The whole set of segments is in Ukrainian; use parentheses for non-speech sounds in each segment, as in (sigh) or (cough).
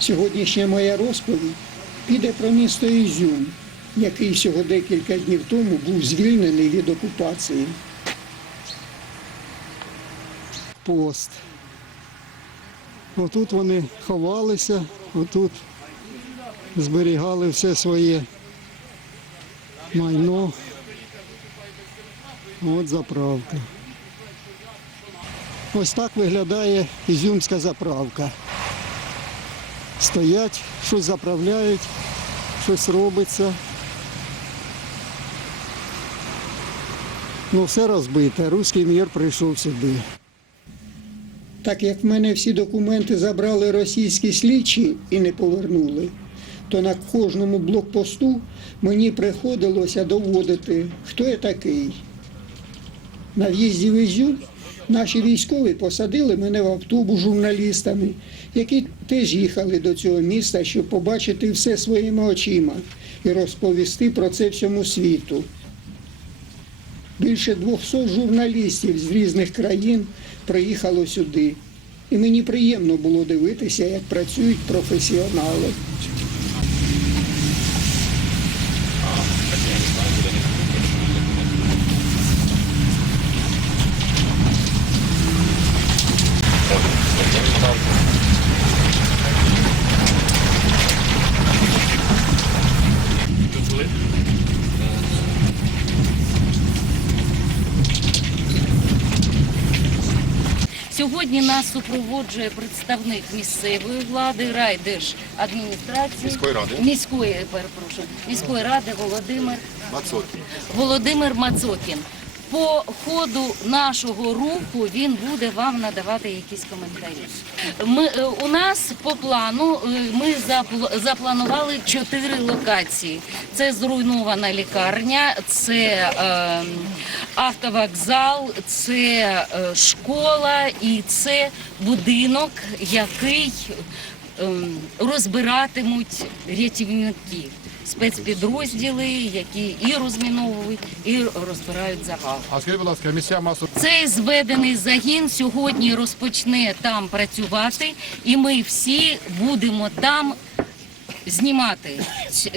Сьогоднішня моя розповідь піде про місто Ізюм, який всього декілька днів тому був звільнений від окупації. Пост. Отут вони ховалися, отут зберігали все своє майно. От заправка. Ось так виглядає ізюмська заправка. Стоять, щось заправляють, щось робиться. Ну, все розбите. Руський мір прийшов сюди. Так як в мене всі документи забрали російські слідчі і не повернули, то на кожному блокпосту мені приходилося доводити, хто я такий. На в'їзді в Ізюм наші військові посадили мене в автобус журналістами, які теж їхали до цього міста, щоб побачити все своїми очима і розповісти про це всьому світу. Більше 200 журналістів з різних країн приїхало сюди. І мені приємно було дивитися, як працюють професіонали. Сьогодні нас супроводжує представник місцевої влади, райдержадміністрації Міської ради. міської, перепрошую, міської ради Володимир Мацокін. Володимир Мацокін. По ходу нашого руху він буде вам надавати якісь коментарі. Ми, е, у нас по плану е, ми запланували чотири локації: це зруйнована лікарня, це е, автовокзал, це е, школа і це будинок, який ем, розбиратимуть рятівники, спецпідрозділи, які і розміновують, і розбирають загал. А скажіть, будь ласка, місця масу Цей зведений загін сьогодні розпочне там працювати, і ми всі будемо там знімати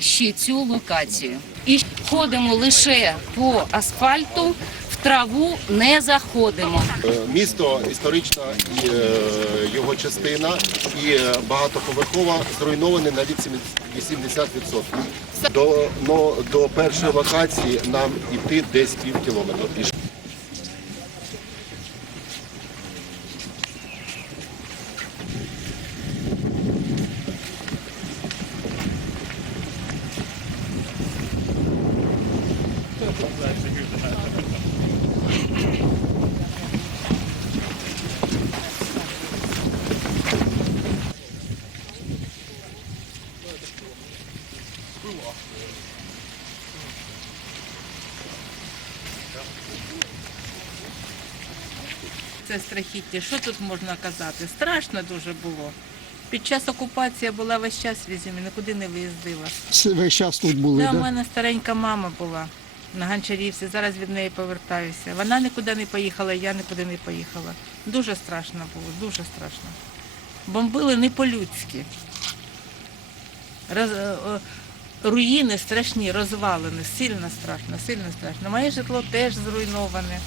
ще цю локацію. І ходимо лише по асфальту, траву не заходимо. Е, місто історична і е, його частина і е, багатоповерхова зруйновані на від 80%. До, ну, до першої локації нам іти десь пів кілометра Це страхіття. Що тут можна казати? Страшно дуже було. Під час окупації була весь час в Ізюмі, нікуди не виїздила. Весь час тут були, так? у мене старенька мама була на Гончарівці, зараз від неї повертаюся. Вона нікуди не поїхала, я нікуди не поїхала. Дуже страшно було, дуже страшно. Бомбили не по-людськи. Роз, е, е, руїни страшні, розвалені, сильно страшно, сильно страшно. Моє житло теж зруйноване.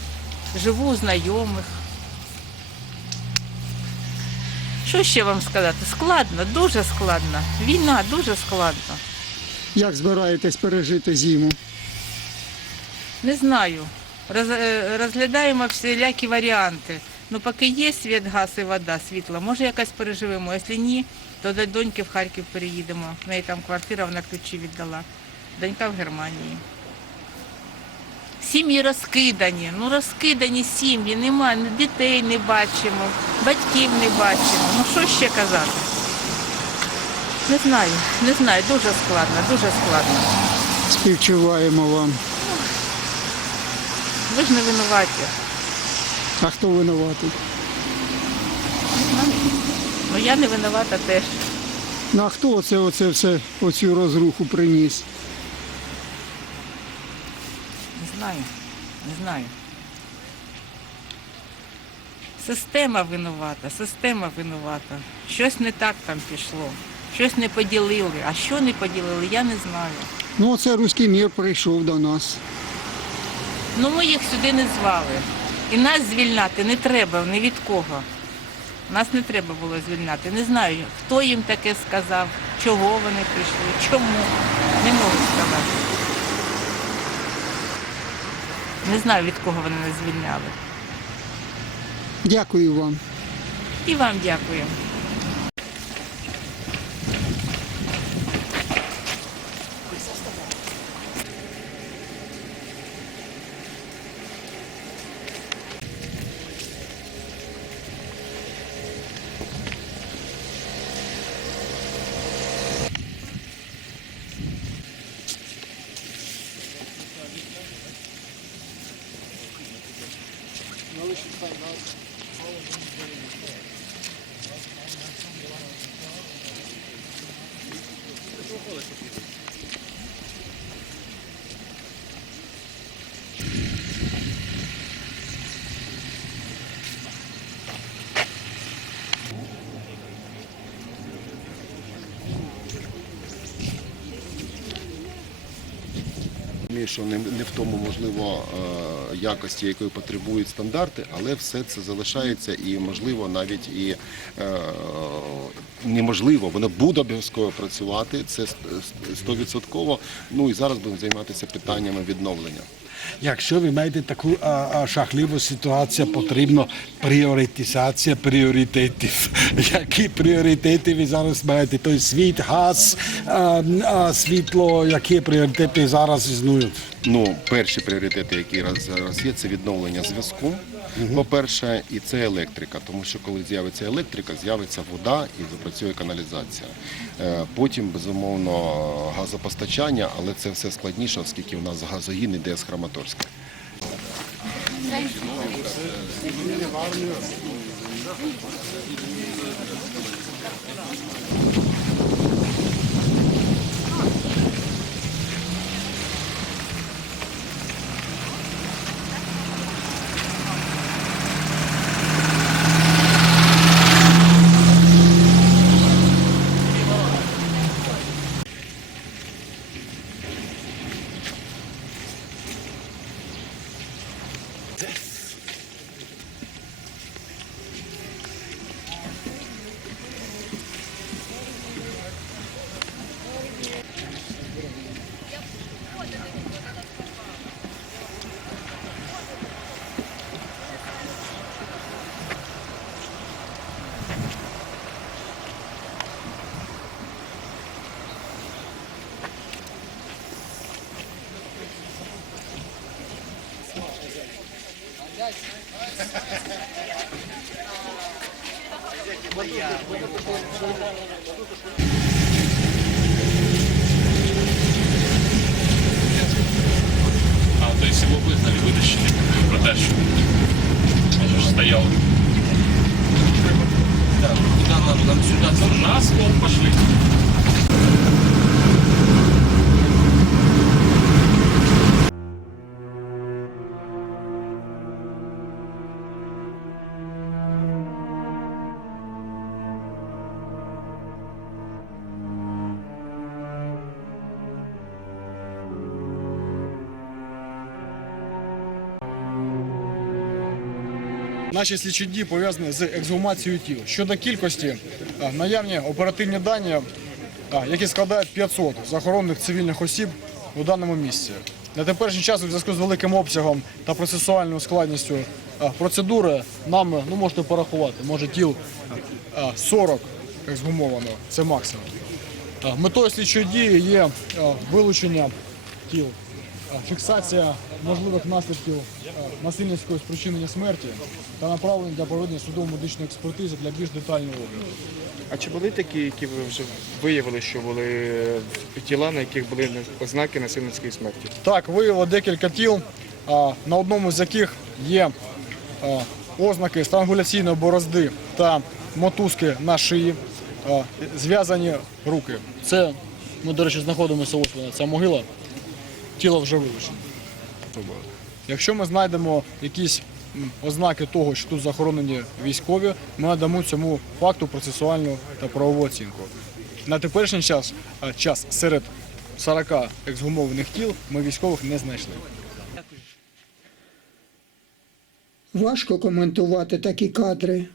Живу у знайомих. Що ще вам сказати? Складно, дуже складно. Війна дуже складно. Як збираєтесь пережити зиму? Не знаю. Роз, е, розглядаємо всілякі варіанти. Ну, поки є світ, газ і вода, світло, може якось переживемо. Якщо ні, до доньки в Харків переїдемо. В неї там квартира, вона ключі віддала. Донька в Германії. Сім'ї розкидані, ну розкидані сім'ї, немає, дітей не бачимо, батьків не бачимо. Ну що ще казати? Не знаю, не знаю, дуже складно, дуже складно. Співчуваємо вам. Ви ж не винуваті. А хто винуватий? Ну я не винувата теж. Ну а хто оце, оце все, оцю розруху приніс? Не знаю, не знаю. Система винувата, система винувата. Щось не так там пішло. щось не поділили. А що не поділили, я не знаю. Ну, оце руський мір прийшов до нас. Ну ми їх сюди не звали. І нас звільняти не треба ні від кого. Нас не треба було звільняти. Не знаю, хто їм таке сказав, чого вони прийшли, чому. Не можу сказати. Не знаю, від кого вони нас звільняли. Дякую вам. І вам дякую. Попали, що підуть. Розумію, що не, не в тому, можливо, е, якості, якої потребують стандарти, але все це залишається і, можливо, навіть і е, неможливо, воно буде обов'язково працювати, це стовідсотково. Ну і зараз будемо займатися питаннями відновлення. Якщо ви маєте таку а, а, жахливу ситуацію, потрібно пріоритизація пріоритетів. (laughs) Які пріоритети ви зараз маєте? Тобто світ, газ, а, а, світло, які пріоритети зараз існують? Ну, перші пріоритети, які зараз є, це відновлення зв'язку. По-перше, і це електрика, тому що коли з'явиться електрика, з'явиться вода і запрацює каналізація. Е, Потім, безумовно, газопостачання, але це все складніше, оскільки у нас газогін іде з Краматорська. А, Наші слідчі дії пов'язані з ексгумацією тіл. Щодо кількості, наявні оперативні дані, які складають 500 захоронених цивільних осіб у даному місці. На теперішній час у зв'язку з великим обсягом та процесуальною складністю процедури нам ну можете порахувати, може тіл а, 40 ексгумовано, це максимум. Метою слідчої дії є вилучення тіл, фіксація можливих наслідків насильницького спричинення смерті та направлення для проведення судово-медичної експертизи для більш детального огляду. А чи були такі, які ви вже виявили, що були е, тіла, на яких були ознаки насильницької смерті? Так, виявило декілька тіл, на одному з яких є ознаки странгуляційної борозди та мотузки на шиї, зв'язані руки. Це ми, до речі, знаходимося ось вона, ця могила, тіло вже вилучено. Якщо ми знайдемо якісь ознаки того, що тут захоронені військові, ми надамо цьому факту процесуальну та правову оцінку. На теперішній час, час серед 40 ексгумованих тіл ми військових не знайшли. Важко коментувати такі кадри.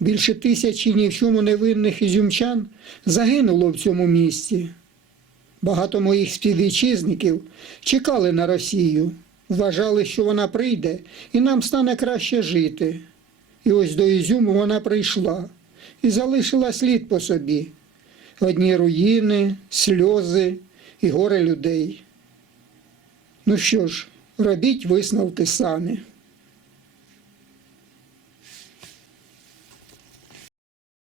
Більше тисячі ні в чому невинних ізюмчан загинуло в цьому місті. Багато моїх співвітчизників чекали на Росію, вважали, що вона прийде і нам стане краще жити. І ось до Ізюму вона прийшла і залишила слід по собі. Одні руїни, сльози і горе людей. Ну що ж, робіть висновки самі.